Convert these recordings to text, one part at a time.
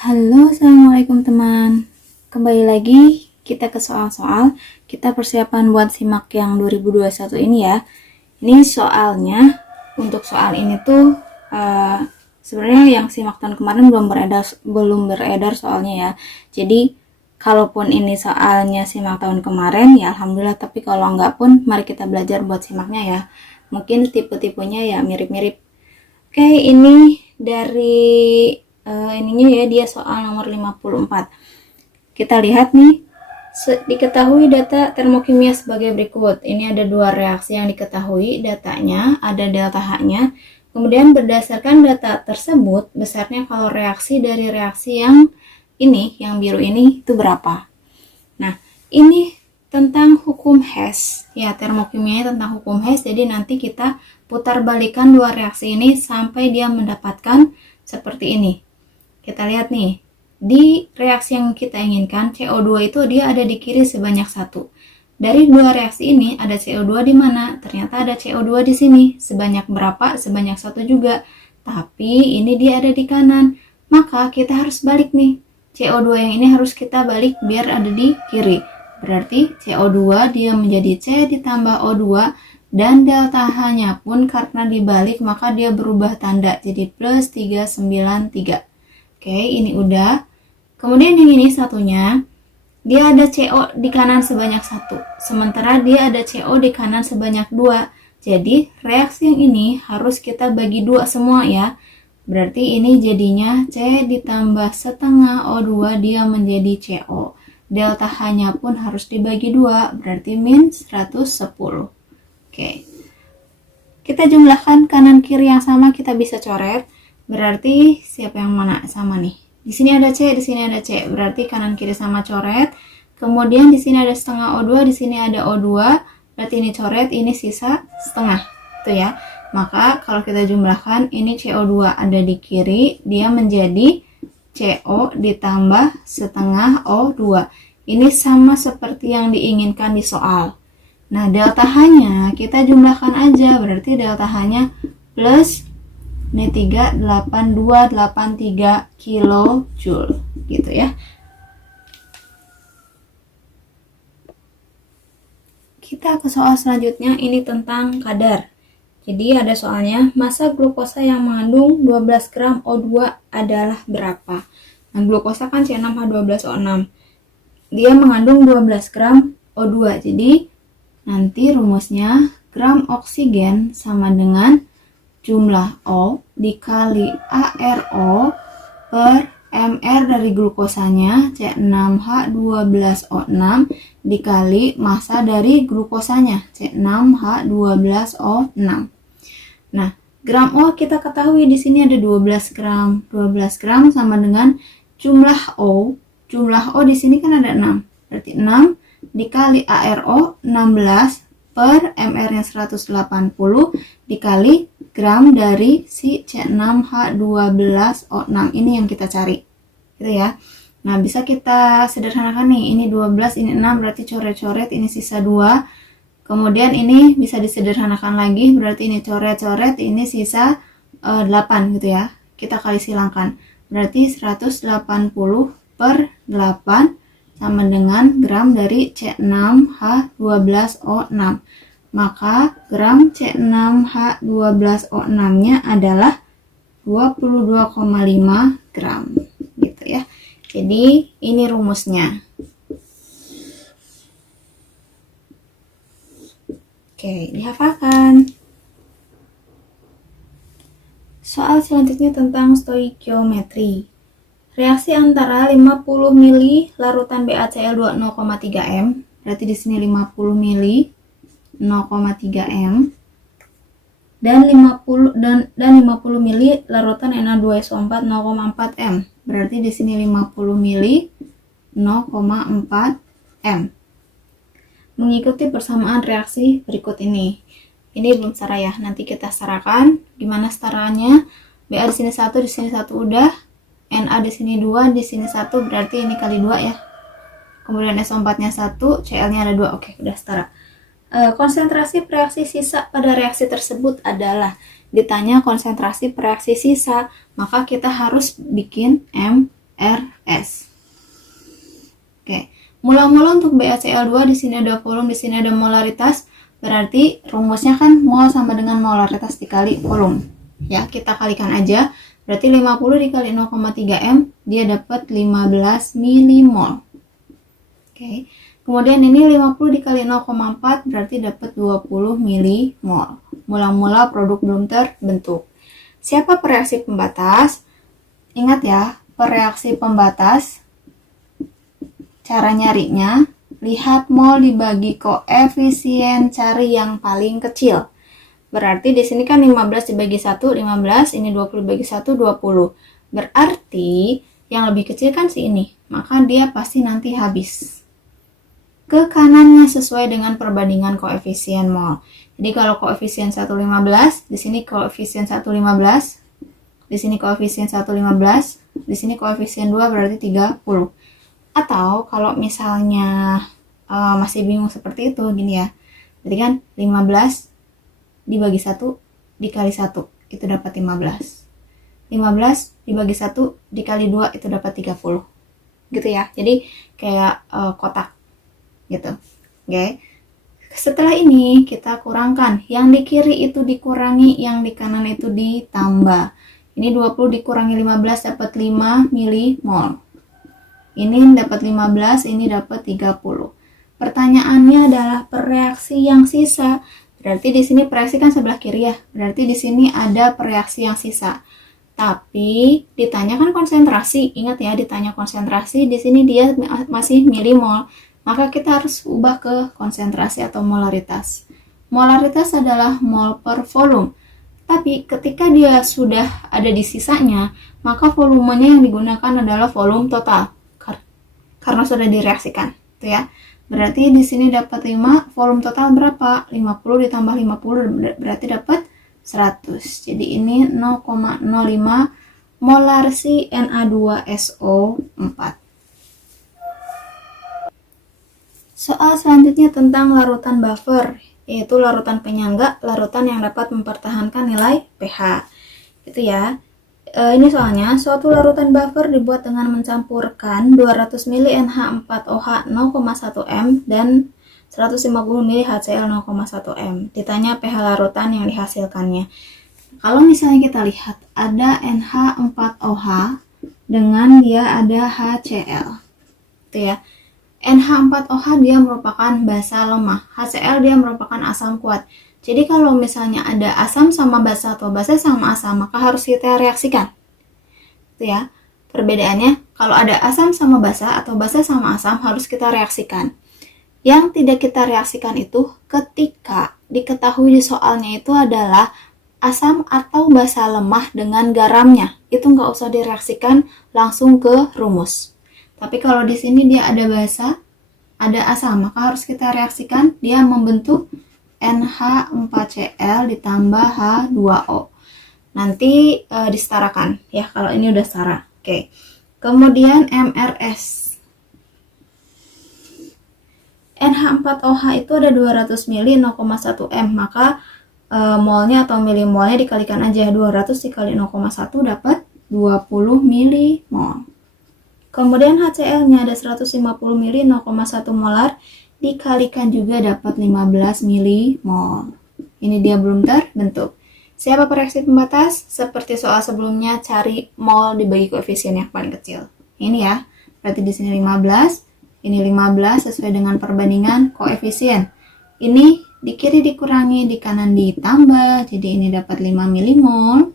Halo, assalamualaikum teman. Kembali lagi kita ke soal-soal. Kita persiapan buat simak yang 2021 ini ya. Ini soalnya, untuk soal ini tuh sebenarnya yang simak tahun kemarin belum beredar soalnya ya. Jadi kalaupun ini soalnya simak tahun kemarin ya alhamdulillah, tapi kalau enggak pun mari kita belajar buat simaknya ya. Mungkin tipe-tipenya ya mirip-mirip. Oke, ini dari ininya ya, dia soal nomor 54. Kita lihat nih, diketahui data termokimia sebagai berikut. Ini ada dua reaksi yang diketahui datanya, ada delta H-nya. Kemudian berdasarkan data tersebut, besarnya kalau reaksi dari reaksi yang ini, yang biru ini itu berapa. Nah, ini tentang hukum Hess. Ya, termokimia tentang hukum Hess. Jadi nanti kita putar balikan dua reaksi ini sampai dia mendapatkan seperti ini. Kita lihat nih, di reaksi yang kita inginkan, CO2 itu dia ada di kiri sebanyak 1. Dari dua reaksi ini ada CO2 di mana? Ternyata ada CO2 di sini. Sebanyak berapa? Sebanyak 1 juga. Tapi ini dia ada di kanan. Maka kita harus balik nih. CO2 yang ini harus kita balik biar ada di kiri. Berarti CO2 dia menjadi C ditambah O2 dan delta H-nya pun karena dibalik maka dia berubah tanda jadi plus 393. Oke, ini udah. Kemudian yang ini satunya, dia ada CO di kanan sebanyak 1. Sementara dia ada CO di kanan sebanyak 2. Jadi reaksi yang ini harus kita bagi 2 semua ya. Berarti ini jadinya C ditambah setengah O2 dia menjadi CO. Delta H-nya pun harus dibagi 2, berarti min 110. Oke. Kita jumlahkan kanan kiri yang sama, kita bisa coret. Berarti siapa yang mana sama nih? Di sini ada C, di sini ada C. Berarti kanan kiri sama coret. Kemudian di sini ada setengah O2, di sini ada O2. Berarti ini coret, ini sisa setengah. Itu ya. Maka kalau kita jumlahkan, ini CO2 ada di kiri, dia menjadi CO ditambah setengah O2. Ini sama seperti yang diinginkan di soal. Nah, delta H-nya kita jumlahkan aja. Berarti delta H-nya plus ini 38283 kilojoule gitu ya. Kita ke soal selanjutnya, ini tentang kadar. Jadi ada soalnya, massa glukosa yang mengandung 12 gram O2 adalah berapa? Nah, glukosa kan C6H12O6. Dia mengandung 12 gram O2. Jadi nanti rumusnya gram oksigen sama dengan jumlah O dikali ARO per MR dari glukosanya C6H12O6 dikali massa dari glukosanya C6H12O6. Nah, gram O kita ketahui di sini ada 12 gram. 12 gram sama dengan jumlah O. Jumlah O di sini kan ada 6. Berarti 6 dikali ARO 16 per MR-nya 180 dikali gram dari si C6H12O6 ini yang kita cari gitu ya. Nah, bisa kita sederhanakan nih, ini 12, ini 6, berarti coret-coret, ini sisa 2. Kemudian ini bisa disederhanakan lagi, berarti ini coret-coret, ini sisa 8 gitu ya. Kita kali silangkan, berarti 180 per 8 sama dengan gram dari C6H12O6. Maka gram C6H12O6-nya adalah 22,5 gram gitu ya. Jadi ini rumusnya. Oke, dihafalkan. Soal selanjutnya tentang stoikiometri. Reaksi antara 50 ml larutan BaCl2 0,3 m, berarti di sini 50 ml 0,3 m dan 50 ml larutan Na2SO4 0,4 m, berarti di sini 50 ml 0,4 m. Mengikuti persamaan reaksi berikut ini. Ini belum setara ya, nanti kita setarakan. Gimana setaranya? Ba di sini 1, di sini 1 udah. Na di sini 2, di sini 1, berarti ini kali 2 ya. Kemudian SO4-nya 1, Cl-nya ada 2. Oke, udah setara. Konsentrasi reaksi sisa pada reaksi tersebut adalah, ditanya konsentrasi reaksi sisa, maka kita harus bikin MRS. Oke, mula-mula untuk BaCl2 di sini ada volume, di sini ada molaritas. Berarti rumusnya kan mol sama dengan molaritas dikali volume. Ya, kita kalikan aja. Berarti 50 dikali 0,3 M, dia dapat 15 milimol. Oke. Kemudian ini 50 dikali 0,4 berarti dapat 20 milimol. Mula-mula produk belum terbentuk. Siapa pereaksi pembatas? Ingat ya, pereaksi pembatas cara nyarinya, lihat mol dibagi koefisien, cari yang paling kecil. Berarti di sini kan 15 dibagi 1, 15, ini 20 dibagi 1, 20. Berarti yang lebih kecil kan si ini, maka dia pasti nanti habis. Ke kanannya sesuai dengan perbandingan koefisien mol. Jadi kalau koefisien 1,15, di sini koefisien 1,15, di sini koefisien 1,15, di sini koefisien 2 berarti 30. Atau kalau misalnya masih bingung seperti itu, gini ya. Jadi kan 15 dibagi 1 dikali 1, itu dapat 15. 15 dibagi 1 dikali 2, itu dapat 30. Gitu ya. Jadi kayak kotak. Gitu. Oke. Setelah ini kita kurangkan, yang di kiri itu dikurangi, yang di kanan itu ditambah. Ini 20 dikurangi 15 dapat 5 milimol. Ini dapat 15, ini dapat 30. Pertanyaannya adalah pereaksi yang sisa. Berarti di sini pereaksi kan sebelah kiri ya. Berarti di sini ada pereaksi yang sisa. Tapi ditanyakan konsentrasi. Ingat ya, ditanya konsentrasi, di sini dia masih milimol. Maka kita harus ubah ke konsentrasi atau molaritas. Molaritas adalah mol per volume. Tapi ketika dia sudah ada di sisanya, maka volumenya yang digunakan adalah volume total. Karena sudah direaksikan. Itu ya. Berarti di sini dapat 5, volume total berapa? 50 ditambah 50 berarti dapat 100. Jadi ini 0,05 molar si Na2SO4. Soal selanjutnya tentang larutan buffer, yaitu larutan penyangga, larutan yang dapat mempertahankan nilai pH. Itu ya. Ini soalnya, suatu larutan buffer dibuat dengan mencampurkan 200 ml NH4OH 0,1 M dan 150 ml HCl 0,1 M. Ditanya pH larutan yang dihasilkannya. Kalau misalnya kita lihat, ada NH4OH dengan dia ada HCl. Itu ya. NH4OH dia merupakan basa lemah, HCl dia merupakan asam kuat. Jadi kalau misalnya ada asam sama basa atau basa sama asam, maka harus kita reaksikan. Itu ya. Perbedaannya, kalau ada asam sama basa atau basa sama asam harus kita reaksikan. Yang tidak kita reaksikan itu ketika diketahui di soalnya itu adalah asam atau basa lemah dengan garamnya. Itu nggak usah direaksikan, langsung ke rumus. Tapi kalau di sini dia ada basa, ada asam, maka harus kita reaksikan. Dia membentuk NH4Cl ditambah H2O. Nanti disetarakan ya kalau ini udah setara. Oke. Kemudian MRS. NH4OH itu ada 200 ml 0,1 M, maka molnya atau milimolnya dikalikan aja. 200 dikali 0,1 dapat 20 milimol. Kemudian HCl-nya ada 150 ml 0,1 molar, dikalikan juga dapat 15 milimol. Ini dia belum terbentuk. Siapa pereaksi pembatas? Seperti soal sebelumnya, cari mol dibagi koefisien yang paling kecil. Ini ya, berarti di sini 15, ini 15 sesuai dengan perbandingan koefisien. Ini di kiri dikurangi, di kanan ditambah, jadi ini dapat 5 milimol.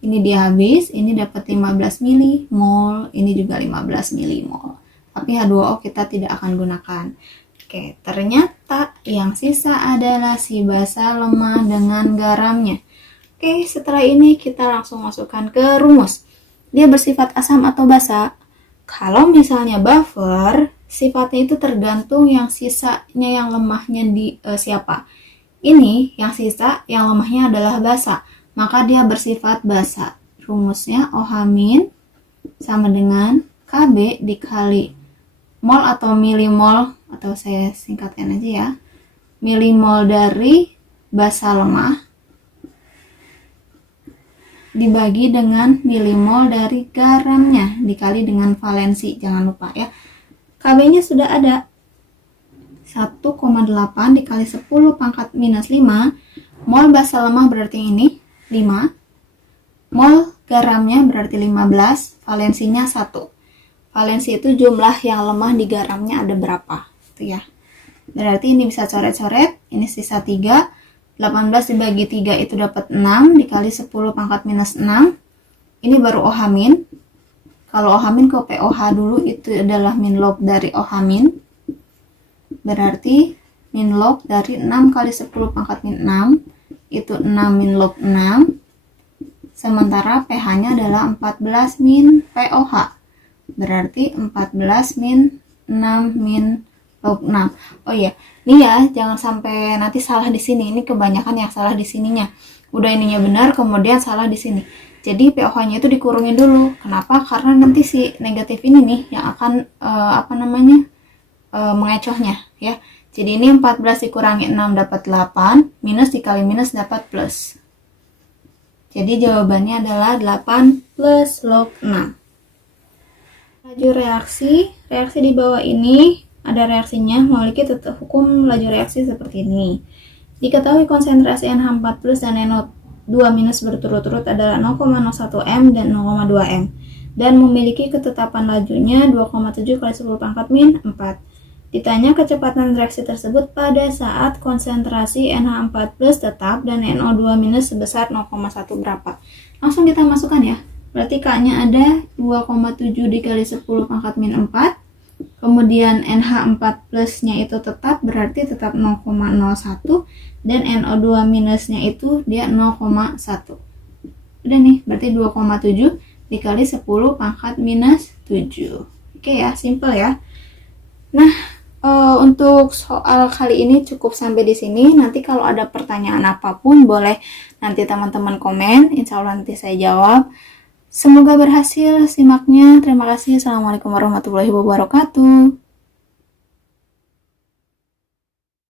Ini dia habis, ini dapat 15 milimol, ini juga 15 milimol. Tapi H2O kita tidak akan gunakan. Oke, ternyata yang sisa adalah si basa lemah dengan garamnya. Oke, setelah ini kita langsung masukkan ke rumus. Dia bersifat asam atau basa. Kalau misalnya buffer, sifatnya itu tergantung yang sisanya yang lemahnya di siapa. Ini yang sisa, yang lemahnya adalah basa. Maka dia bersifat basa. Rumusnya OH- sama dengan KB dikali mol atau milimol, atau saya singkatkan aja ya, milimol dari basa lemah dibagi dengan milimol dari garamnya dikali dengan valensi, jangan lupa ya. Kb-nya sudah ada, 1,8 dikali 10 pangkat minus 5, mol basa lemah berarti ini 5, mol garamnya berarti 15, valensinya 1. Valensi itu jumlah yang lemah di garamnya ada berapa, itu ya. Berarti ini bisa coret-coret, ini sisa 3, 18 dibagi 3 itu dapat 6, dikali 10 pangkat minus 6, ini baru OH min. Kalau OH min ke POH dulu, itu adalah min log dari OH min. Berarti min log dari 6 kali 10 pangkat min 6, itu 6 min log 6. Sementara pH-nya adalah 14 min POH. Berarti 14 min 6 min log 6. Oh iya, ini ya jangan sampai nanti salah di sini. Ini kebanyakan yang salah di sininya. Udah ininya benar, kemudian salah di sini. Jadi pOH-nya itu dikurungin dulu. Kenapa? Karena nanti si negatif ini nih yang akan mengecohnya ya. Jadi ini 14 dikurangi 6 dapat 8, minus dikali minus dapat plus. Jadi jawabannya adalah 8 plus log 6. Laju reaksi di bawah ini ada reaksinya memiliki hukum laju reaksi seperti ini. Diketahui konsentrasi NH4+ dan NO2- berturut-turut adalah 0,01 m dan 0,2 m dan memiliki ketetapan lajunya 2,7 kali 10 pangkat min 4. Ditanya kecepatan reaksi tersebut pada saat konsentrasi NH4+ tetap dan NO2- sebesar 0,1 berapa. Langsung kita masukkan ya. Berarti K-nya ada 2,7 dikali 10 pangkat min 4. Kemudian NH4+-nya itu tetap, berarti tetap 0,01. Dan NO2- itu dia 0,1. Udah nih, berarti 2,7 dikali 10 pangkat minus 7. Oke ya, simple ya. Nah, untuk soal kali ini cukup sampai di sini. Nanti kalau ada pertanyaan apapun boleh nanti teman-teman komen. Insya Allah nanti saya jawab. Semoga berhasil simaknya. Terima kasih. Assalamualaikum warahmatullahi wabarakatuh.